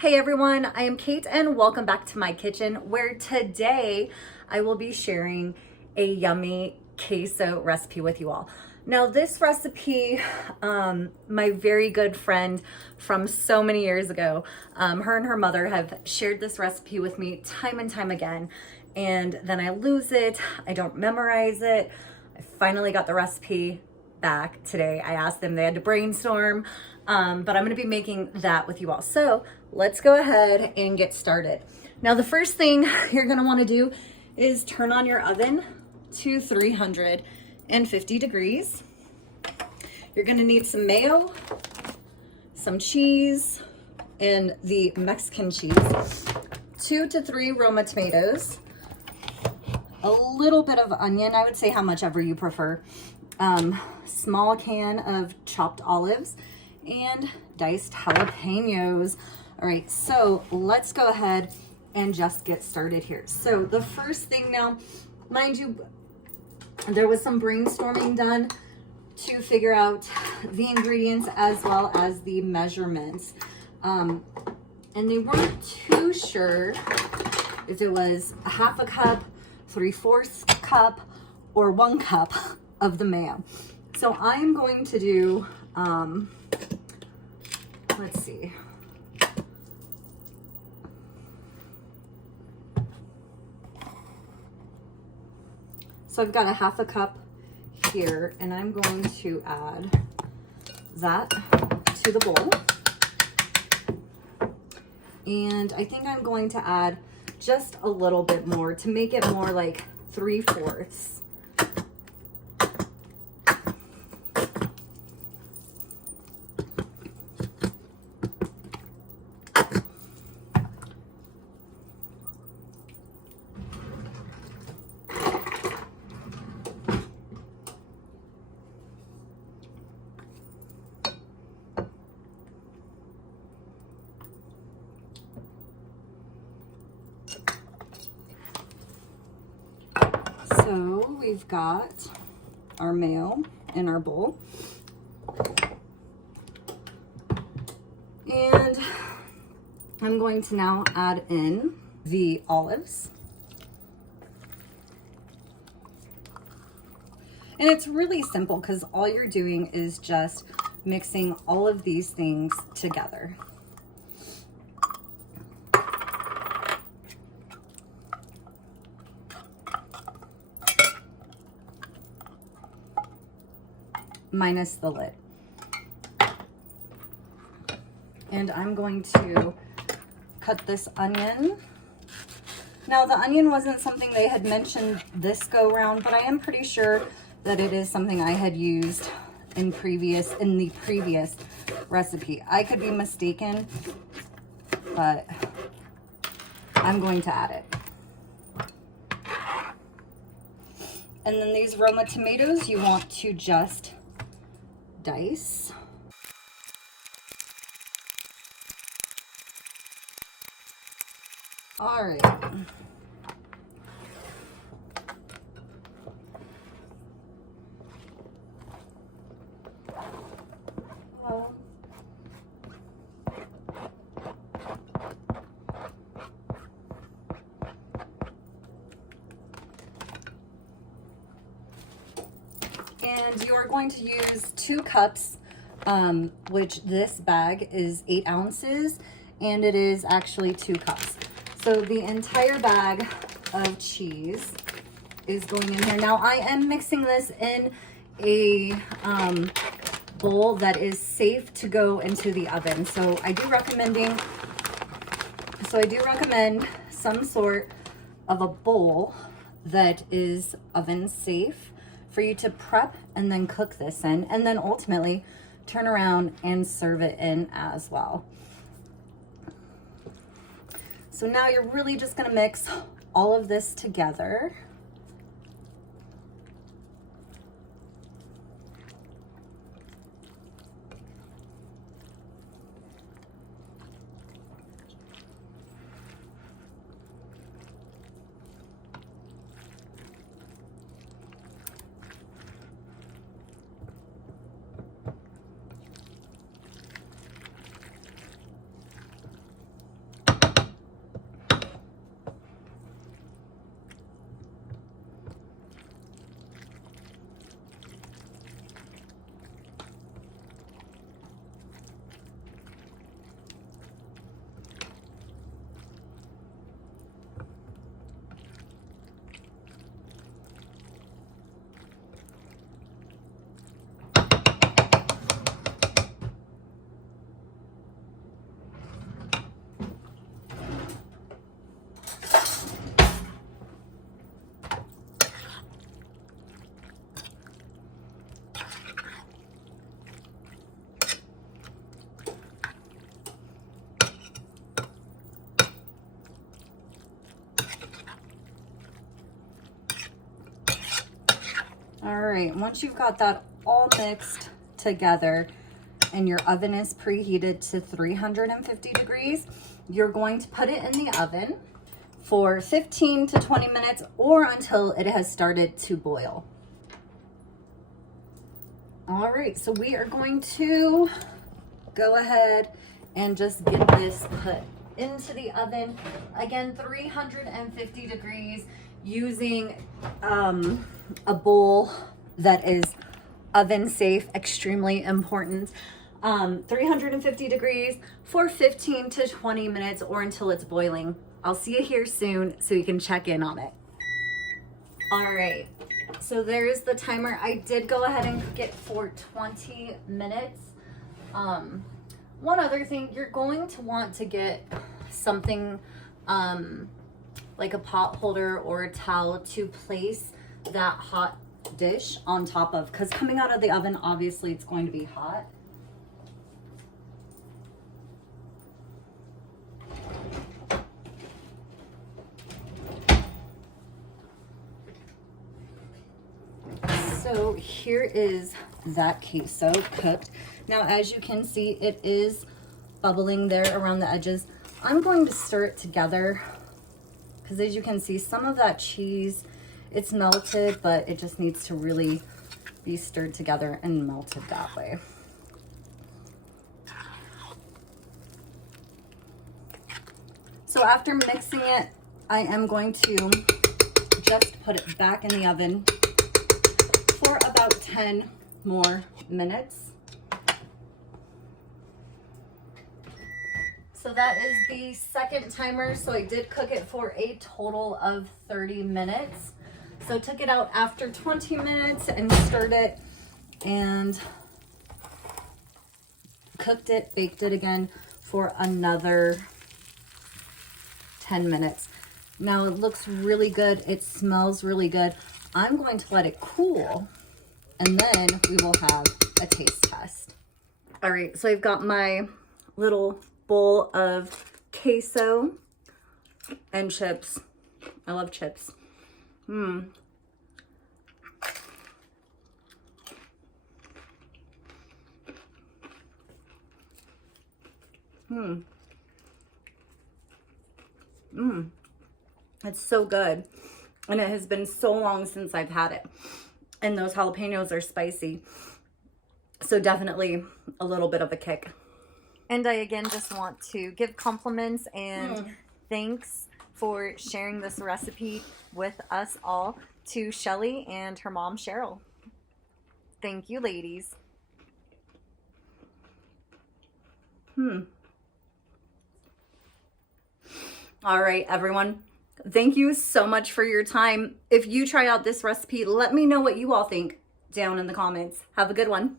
Hey everyone, I am Kate and welcome back to my kitchen, where today I will be sharing a yummy queso recipe with you all. Now this recipe, my very good friend from so many years ago, her and her mother have shared this recipe with me time and time again, and then I lose it, I don't memorize it. I finally got the recipe back today. I asked them, they had to brainstorm, but I'm gonna be making that with you all. So let's go ahead and get started. Now the first thing you're gonna wanna do is turn on your oven to 350 degrees. You're gonna need some mayo, some cheese, and the Mexican cheese, 2 to 3 Roma tomatoes, a little bit of onion, I would say how much ever you prefer, small can of chopped olives, and diced jalapeños. All right, so let's go ahead and just get started here. So the first thing now, mind you, there was some brainstorming done to figure out the ingredients as well as the measurements. And they weren't too sure if it was a half a cup, 3/4 cup, or 1 cup of the mayo. So I'm going to do, let's see. So I've got a half a cup here, and I'm going to add that to the bowl. And I think I'm going to add just a little bit more to make it more like 3/4. So we've got our mayo in our bowl, and I'm going to now add in the olives. And it's really simple because all you're doing is just mixing all of these things together. Minus the lid. And I'm going to cut this onion. Now the onion wasn't something they had mentioned this go round, but I am pretty sure that it is something I had used in the previous recipe. I could be mistaken, but I'm going to add it. And then these Roma tomatoes, you want to just dice. All right. And you're going to use 2 cups, which this bag is 8 ounces, and it is actually 2 cups. So the entire bag of cheese is going in here. Now I am mixing this in a bowl that is safe to go into the oven. So I do recommend some sort of a bowl that is oven safe for you to prep and then cook this in, and then ultimately turn around and serve it in as well. So now you're really just gonna mix all of this together. All right, once you've got that all mixed together and your oven is preheated to 350 degrees, you're going to put it in the oven for 15 to 20 minutes or until it has started to boil. All right, so we are going to go ahead and just get this put into the oven. Again, 350 degrees, using a bowl that is oven safe, extremely important. 350 degrees for 15 to 20 minutes or until it's boiling. I'll see you here soon so you can check in on it. All right, so there's the timer. I did go ahead and cook it for 20 minutes. One other thing, you're going to want to get something like a pot holder or a towel to place that hot dish on top of, because coming out of the oven, obviously it's going to be hot. So here is that queso cooked. Now, as you can see, it is bubbling there around the edges. I'm going to stir it together because, as you can see, some of that cheese, it's melted, but it just needs to really be stirred together and melted that way. So after mixing it, I am going to just put it back in the oven for about 10 more minutes. So that is the second timer. So I did cook it for a total of 30 minutes. So took it out after 20 minutes and stirred it and cooked it, baked it again for another 10 minutes. Now it looks really good. It smells really good. I'm going to let it cool and then we will have a taste test. All right, so I've got my little bowl of queso and chips. I love chips. Mmm. Mmm. Mmm. It's so good. And it has been so long since I've had it. And those jalapeños are spicy. So definitely a little bit of a kick. And I again just want to give compliments and thanks for sharing this recipe with us all to Shelly and her mom, Sheral. Thank you, ladies. All right, everyone. Thank you so much for your time. If you try out this recipe, let me know what you all think down in the comments. Have a good one.